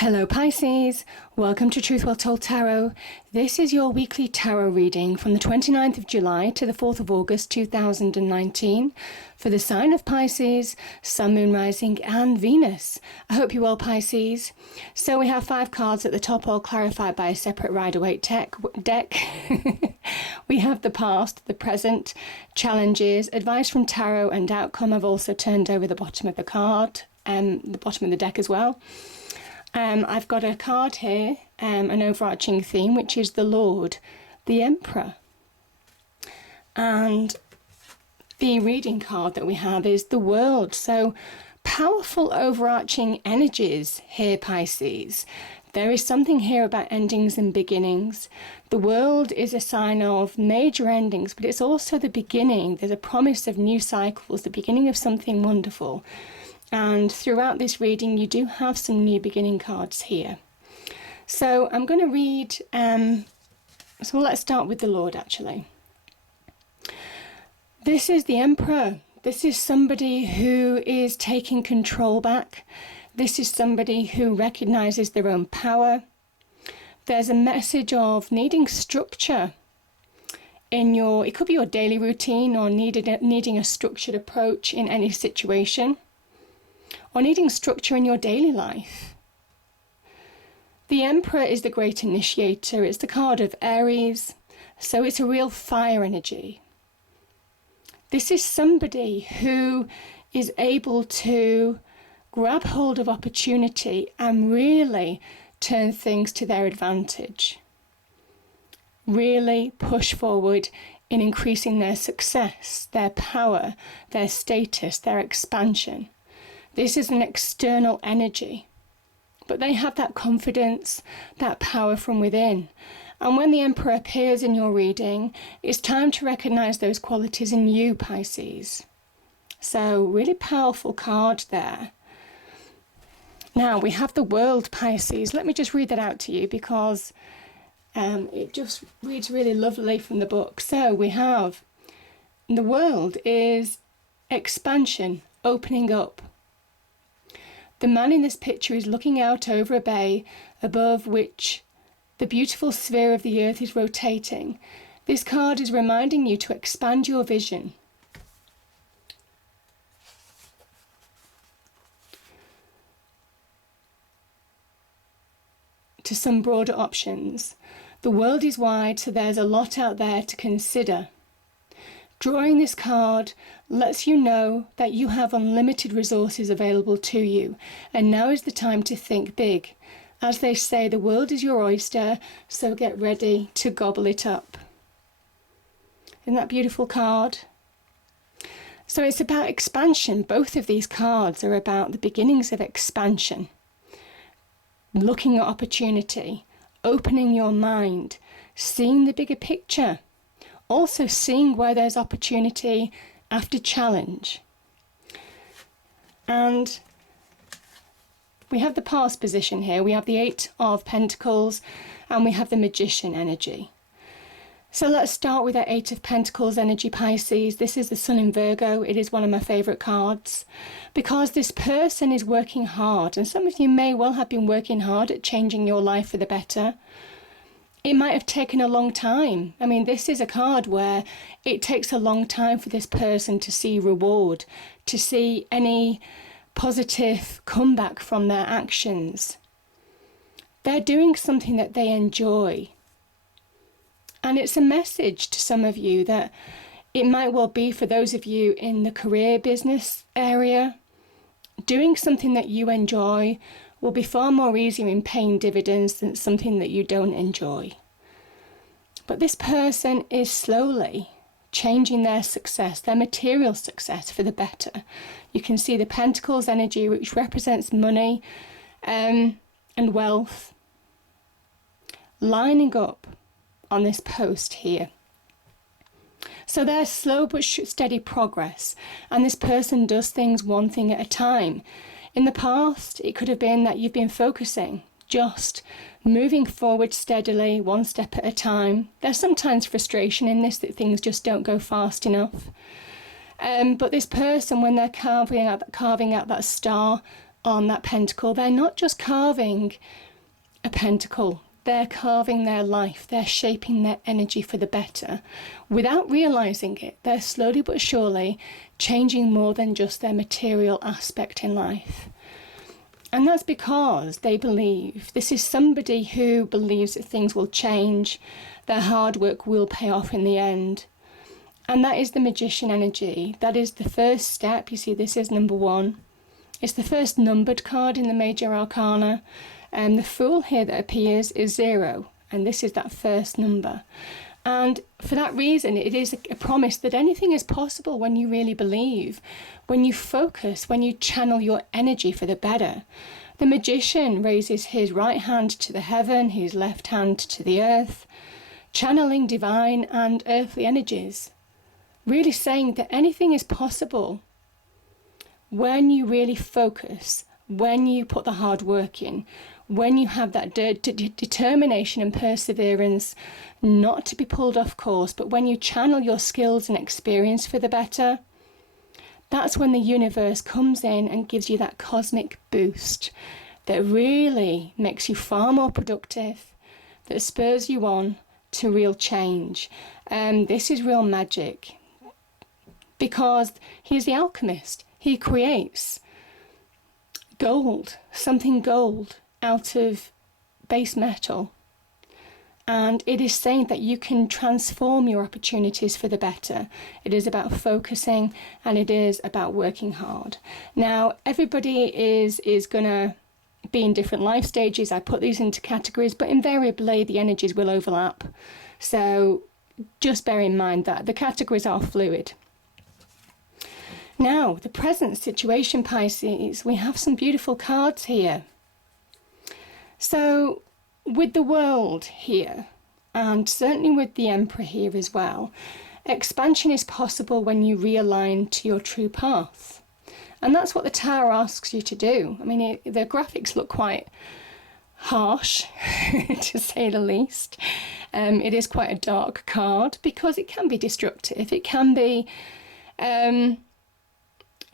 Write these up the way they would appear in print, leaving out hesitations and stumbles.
Hello Pisces, welcome to Truth Well Told Tarot. This is your weekly tarot reading from the 29th of July to the 4th of August 2019 for the sign of Pisces, Sun, Moon, Rising and Venus. I hope you're well, Pisces. So we have 5 cards at the top, all clarified by a separate Rider-Waite deck. We have the past, the present, challenges, advice from tarot and outcome. I've also turned over the bottom of the card, the bottom of the deck as well. I've got a card here, an overarching theme, which is the Lord, the Emperor. And the reading card that we have is the World. So powerful overarching energies here, Pisces. There is something here about endings and beginnings. The World is a sign of major endings, but it's also the beginning. There's a promise of new cycles, the beginning of something wonderful. And throughout this reading, you do have some new beginning cards here. So I'm going to read, so let's start with the Lord, actually. This is the Emperor. This is somebody who is taking control back. This is somebody who recognizes their own power. There's a message of needing structure in your, it could be your daily routine, or needing a structured approach in any situation, or needing structure in your daily life. The Emperor is the great initiator. It's the card of Aries, so it's a real fire energy. This is somebody who is able to grab hold of opportunity and really turn things to their advantage. Really push forward in increasing their success, their power, their status, their expansion. This is an external energy, but they have that confidence, that power from within. And when the Emperor appears in your reading, it's time to recognize those qualities in you, Pisces. So really powerful card there. Now we have the World, Pisces. Let me just read that out to you because it just reads really lovely from the book. So we have the World is expansion, opening up. The man in this picture is looking out over a bay above which the beautiful sphere of the earth is rotating. This card is reminding you to expand your vision. To some broader options. The world is wide, so there's a lot out there to consider. Drawing this card lets you know that you have unlimited resources available to you, and now is the time to think big. As they say, the world is your oyster, so get ready to gobble it up. Isn't that a beautiful card? So it's about expansion. Both of these cards are about the beginnings of expansion. Looking at opportunity, opening your mind, seeing the bigger picture. Also seeing where there's opportunity after challenge. And we have the past position here. We have the 8 of Pentacles and we have the Magician energy. So let's start with that 8 of Pentacles energy, Pisces. This is the Sun in Virgo. It is one of my favourite cards because this person is working hard, and some of you may well have been working hard at changing your life for the better. It might have taken a long time. I mean, this is a card where it takes a long time for this person to see reward, to see any positive comeback from their actions. They're doing something that they enjoy. And it's a message to some of you that it might well be for those of you in the career business area. Doing something that you enjoy will be far more easier in paying dividends than something that you don't enjoy. But this person is slowly changing their success, their material success for the better. You can see the Pentacles energy, which represents money and wealth, lining up on this post here. So there's slow but steady progress, and this person does things one thing at a time. In the past, it could have been that you've been focusing, just moving forward steadily, one step at a time. There's sometimes frustration in this, that things just don't go fast enough. But this person, when they're carving out that star on that pentacle, they're not just carving a pentacle, they're carving their life, they're shaping their energy for the better. Without realizing it, they're slowly but surely changing more than just their material aspect in life. And that's because they believe, this is somebody who believes that things will change, their hard work will pay off in the end. And that is the magician energy. That is the first step. You see, this is number 1. It's the first numbered card in the major arcana. And the Fool here that appears is 0. And this is that first number. And for that reason, it is a promise that anything is possible when you really believe, when you focus, when you channel your energy for the better. The magician raises his right hand to the heaven, his left hand to the earth, channeling divine and earthly energies, really saying that anything is possible when you really focus, when you put the hard work in, when you have that determination and perseverance not to be pulled off course, but when you channel your skills and experience for the better, that's when the universe comes in and gives you that cosmic boost that really makes you far more productive, that spurs you on to real change. This is real magic, because he's the alchemist. He creates gold, something gold, out of base metal. And it is saying that you can transform your opportunities for the better. It is about focusing, and it is about working hard. Now, everybody is going to be in different life stages. I put these into categories, but invariably the energies will overlap. So just bear in mind that the categories are fluid. Now, the present situation, Pisces, we have some beautiful cards here. So, with the World here, and certainly with the Emperor here as well, expansion is possible when you realign to your true path. And that's what the Tower asks you to do. I mean, the graphics look quite harsh, to say the least. It is quite a dark card because it can be destructive. It can be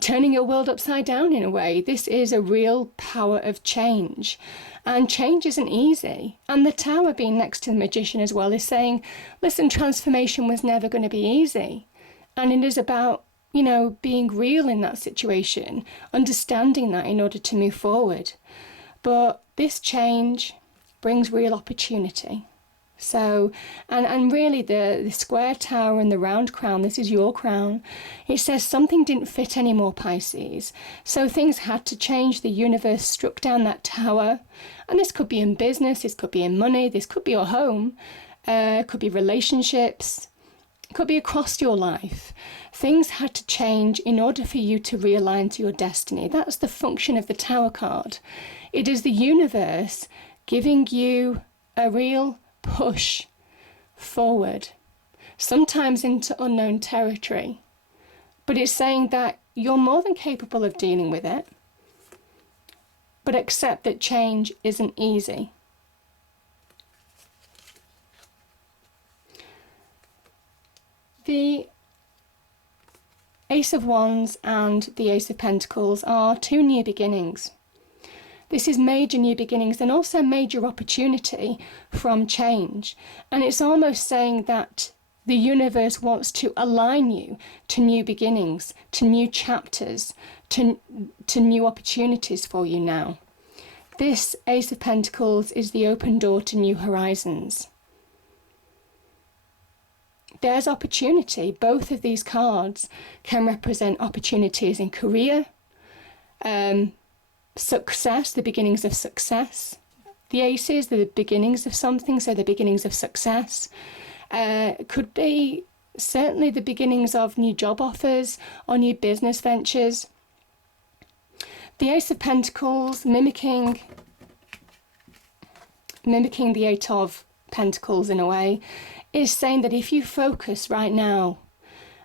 turning your world upside down in a way. This is a real power of change. And change isn't easy. And the Tower being next to the Magician as well is saying, listen, transformation was never going to be easy. And it is about, being real in that situation, understanding that in order to move forward. But this change brings real opportunity. So, and really the square tower and the round crown, this is your crown. It says something didn't fit anymore, Pisces. So things had to change. The universe struck down that tower. And this could be in business, this could be in money, this could be your home, it could be relationships, it could be across your life. Things had to change in order for you to realign to your destiny. That's the function of the Tower card. It is the universe giving you a real push forward, sometimes into unknown territory. But it's saying that you're more than capable of dealing with it, but accept that change isn't easy. The Ace of Wands and the Ace of Pentacles are 2 new beginnings. This is major new beginnings and also major opportunity from change. And it's almost saying that the universe wants to align you to new beginnings, to new chapters, to new opportunities for you now. This Ace of Pentacles is the open door to new horizons. There's opportunity. Both of these cards can represent opportunities in career, success, the beginnings of success. The aces, the beginnings of something, so the beginnings of success. Could be certainly the beginnings of new job offers or new business ventures. The Ace of Pentacles, mimicking the Eight of Pentacles in a way, is saying that if you focus right now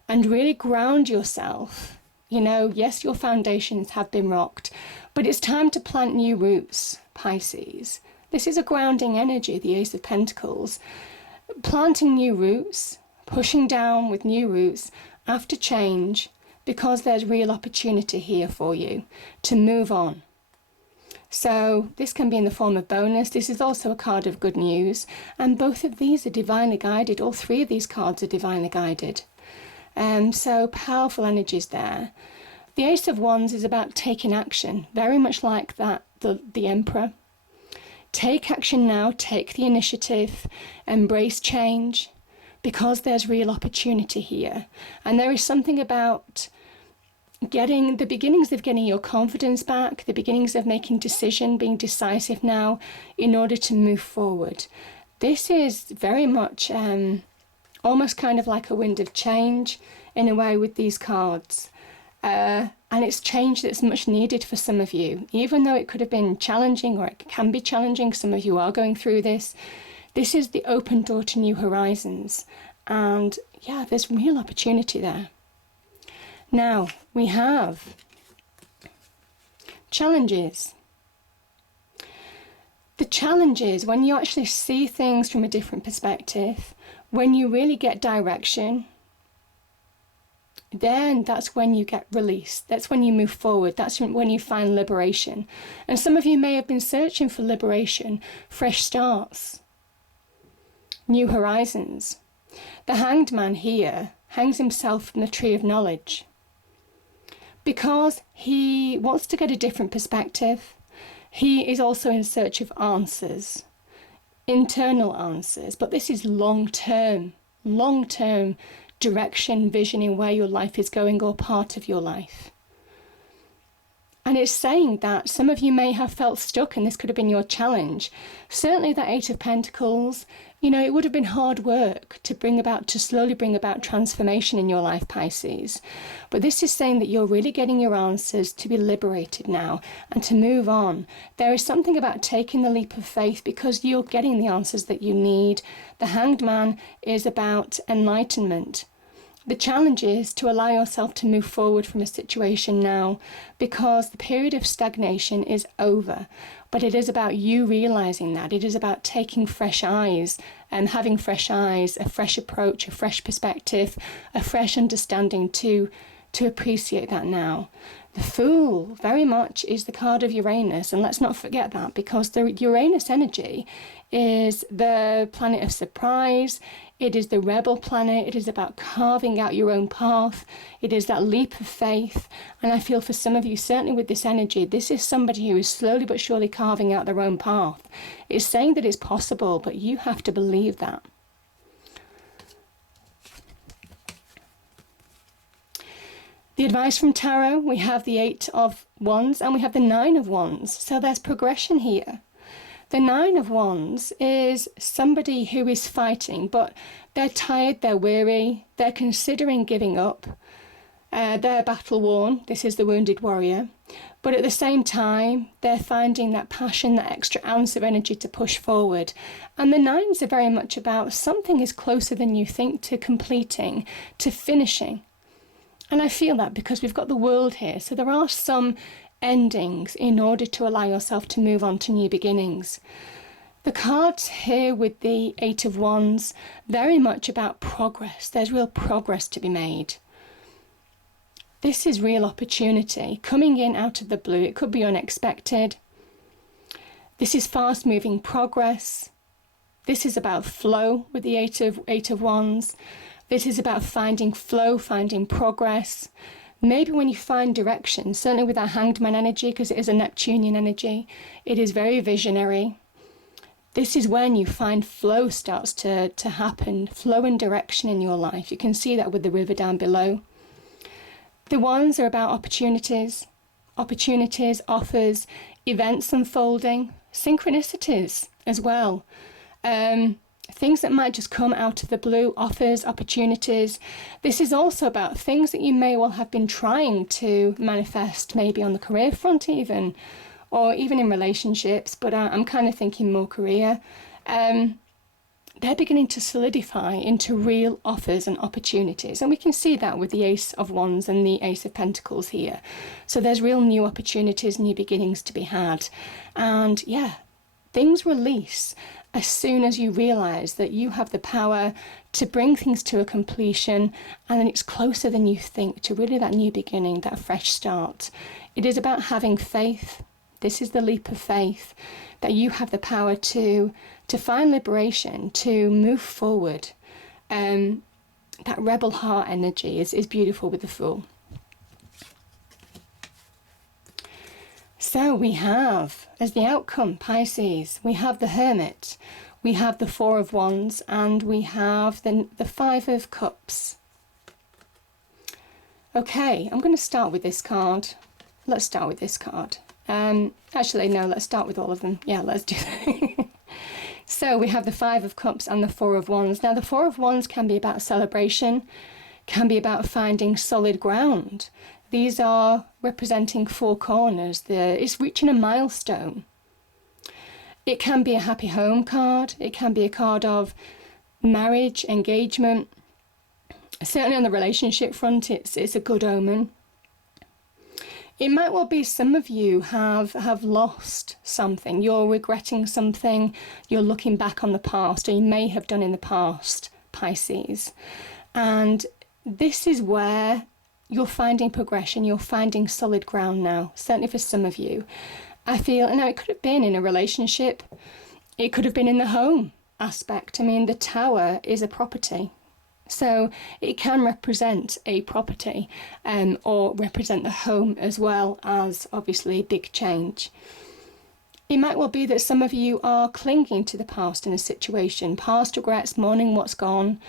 and really ground yourself, yes, your foundations have been rocked, but it's time to plant new roots, Pisces. This is a grounding energy, the Ace of Pentacles. Planting new roots, pushing down with new roots after change, because there's real opportunity here for you to move on. So this can be in the form of bonus. This is also a card of good news. And both of these are divinely guided. All three of these cards are divinely guided. So powerful energies there. The Ace of Wands is about taking action, very much like that, the Emperor. Take action now, take the initiative, embrace change, because there's real opportunity here. And there is something about getting the beginnings of getting your confidence back, the beginnings of making decision, being decisive now in order to move forward. This is very much almost kind of like a wind of change in a way with these cards. And it's change that's much needed for some of you, even though it could have been challenging, or it can be challenging. Some of you are going through this. This is the open door to new horizons. And yeah, there's real opportunity there. Now, we have challenges. The challenge is when you actually see things from a different perspective, when you really get direction, then that's when you get release. That's when you move forward. That's when you find liberation. And some of you may have been searching for liberation, fresh starts, new horizons. The Hanged Man here hangs himself from the tree of knowledge because he wants to get a different perspective. He is also in search of answers, internal answers, but this is long-term direction, vision in where your life is going or part of your life. And it's saying that some of you may have felt stuck, and this could have been your challenge. Certainly that Eight of Pentacles, it would have been hard work to slowly bring about transformation in your life, Pisces. But this is saying that you're really getting your answers, to be liberated now and to move on. There is something about taking the leap of faith because you're getting the answers that you need. The Hanged Man is about enlightenment. The challenge is to allow yourself to move forward from a situation now, because the period of stagnation is over. But it is about you realizing that. It is about taking fresh eyes and having fresh eyes, a fresh approach, a fresh perspective, a fresh understanding to appreciate that now. The Fool very much is the card of Uranus, and let's not forget that, because the Uranus energy is the planet of surprise. It is the rebel planet. It is about carving out your own path. It is that leap of faith. And I feel for some of you, certainly with this energy, this is somebody who is slowly but surely carving out their own path. It's saying that it's possible, but you have to believe that. The advice from Tarot, we have the Eight of Wands and we have the Nine of Wands. So there's progression here. The Nine of Wands is somebody who is fighting, but they're tired, they're weary, they're considering giving up. They're battle worn. This is the wounded warrior. But at the same time, they're finding that passion, that extra ounce of energy to push forward. And the nines are very much about something is closer than you think to completing, to finishing. And I feel that because we've got the World here. So there are some endings in order to allow yourself to move on to new beginnings. The cards here with the Eight of Wands, very much about progress. There's real progress to be made. This is real opportunity coming in out of the blue. It could be unexpected. This is fast-moving progress. This is about flow with the Eight of Wands. This is about finding flow, finding progress. Maybe when you find direction, certainly with our Hanged Man energy, because it is a Neptunian energy, it is very visionary. This is when you find flow starts to happen, flow and direction in your life. You can see that with the river down below. The Wands are about opportunities, offers, events unfolding, synchronicities as well. Things that might just come out of the blue, offers, opportunities. This is also about things that you may well have been trying to manifest, maybe on the career front even, or even in relationships, but I'm kind of thinking more career. They're beginning to solidify into real offers and opportunities. And we can see that with the Ace of Wands and the Ace of Pentacles here. So there's real new opportunities, new beginnings to be had. And yeah, things release as soon as you realise that you have the power to bring things to a completion, and then it's closer than you think to really that new beginning, that fresh start. It is about having faith. This is the leap of faith, that you have the power to find liberation, to move forward. That rebel heart energy is beautiful with the Fool. So we have, as the outcome, Pisces, we have the Hermit, we have the Four of Wands, and we have the Five of Cups. Okay, I'm going to start with this card. Let's start with this card. Actually, no, let's start with all of them. Yeah, let's do that. So we have the Five of Cups and the Four of Wands. Now, the Four of Wands can be about celebration, can be about finding solid ground. These are representing four corners. It's reaching a milestone. It can be a happy home card. It can be a card of marriage, engagement. Certainly on the relationship front, it's a good omen. It might well be some of you have lost something. You're regretting something. You're looking back on the past, or you may have done in the past, Pisces. And this is where you're finding progression. You're finding solid ground now, certainly for some of you. I feel, now it could have been in a relationship. It could have been in the home aspect. I mean, the Tower is a property. So it can represent a property or represent the home, as well as obviously big change. It might well be that some of you are clinging to the past in a situation, past regrets, mourning what's gone.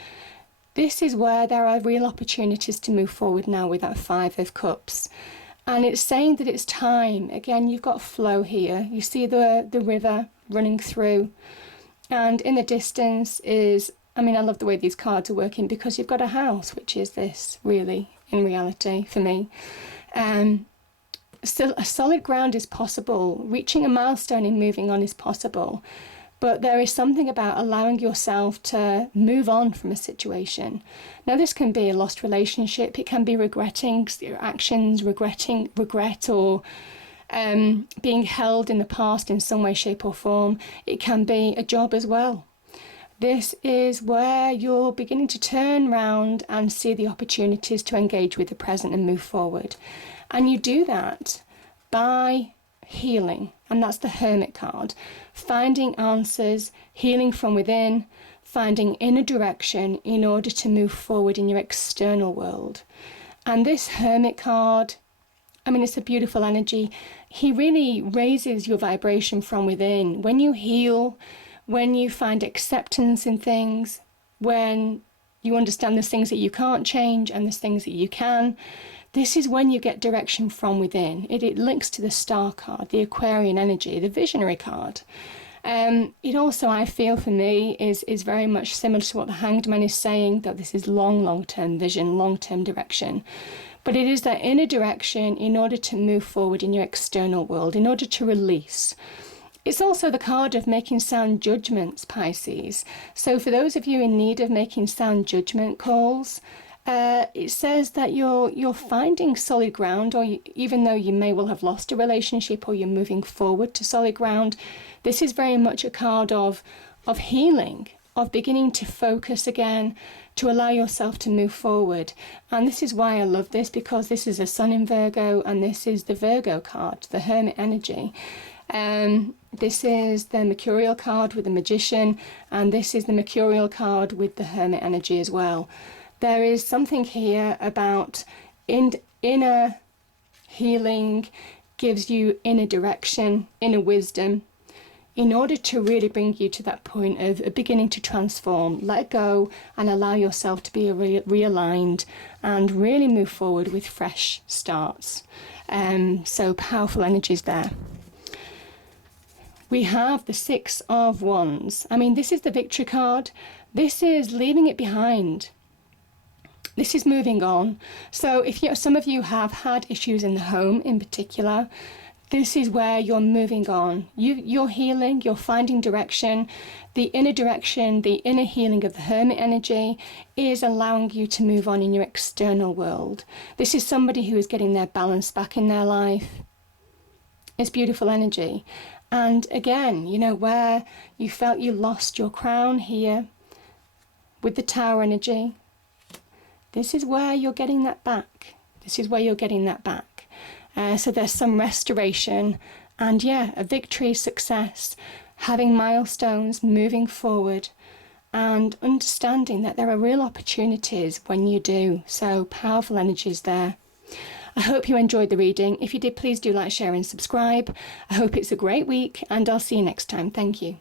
This is where there are real opportunities to move forward now with that Five of Cups. And it's saying that it's time. Again, you've got flow here. You see the river running through. And in the distance is, I mean, I love the way these cards are working, because you've got a house, which is this, really, in reality, for me. Still, a solid ground is possible. Reaching a milestone and moving on is possible. But there is something about allowing yourself to move on from a situation. Now, this can be a lost relationship. It can be regretting your actions, regret, or being held in the past in some way, shape or form. It can be a job as well. This is where you're beginning to turn round and see the opportunities to engage with the present and move forward. And you do that by healing, and that's the Hermit card. Finding answers, healing from within, finding inner direction in order to move forward in your external world. And this Hermit card, I mean, it's a beautiful energy. He really raises your vibration from within. When you heal, when you find acceptance in things, when you understand there's things that you can't change and there's things that you can, this is when you get direction from within. It links to the Star card, the Aquarian energy, the Visionary card. It also, I feel for me, is very much similar to what the Hanged Man is saying, that this is long-term vision, long-term direction. But it is that inner direction in order to move forward in your external world, in order to release. It's also the card of making sound judgments, Pisces. So for those of you in need of making sound judgment calls, it says that you're finding solid ground, or even though you may well have lost a relationship, or you're moving forward to solid ground, this is very much a card of healing, of beginning to focus again, to allow yourself to move forward. And this is why I love this, because this is a Sun in Virgo, and this is the Virgo card, the Hermit energy. This is the Mercurial card with the Magician, and this is the Mercurial card with the Hermit energy as well. There is something here about inner healing, gives you inner direction, inner wisdom, in order to really bring you to that point of beginning to transform, let go, and allow yourself to be realigned and really move forward with fresh starts. So powerful energies there. We have the Six of Wands. I mean, this is the Victory card. This is leaving it behind. This is moving on. So if some of you have had issues in the home in particular, this is where you're moving on. You're healing, you're finding direction. The inner direction, the inner healing of the Hermit energy is allowing you to move on in your external world. This is somebody who is getting their balance back in their life. It's beautiful energy. And again, you know, where you felt you lost your crown here with the Tower energy, this is where you're getting that back. This is where you're getting that back. So there's some restoration And yeah, a victory, success, having milestones, moving forward, and understanding that there are real opportunities when you do. So powerful energies there. I hope you enjoyed the reading. If you did, please do like, share and subscribe. I hope it's a great week, and I'll see you next time. Thank you.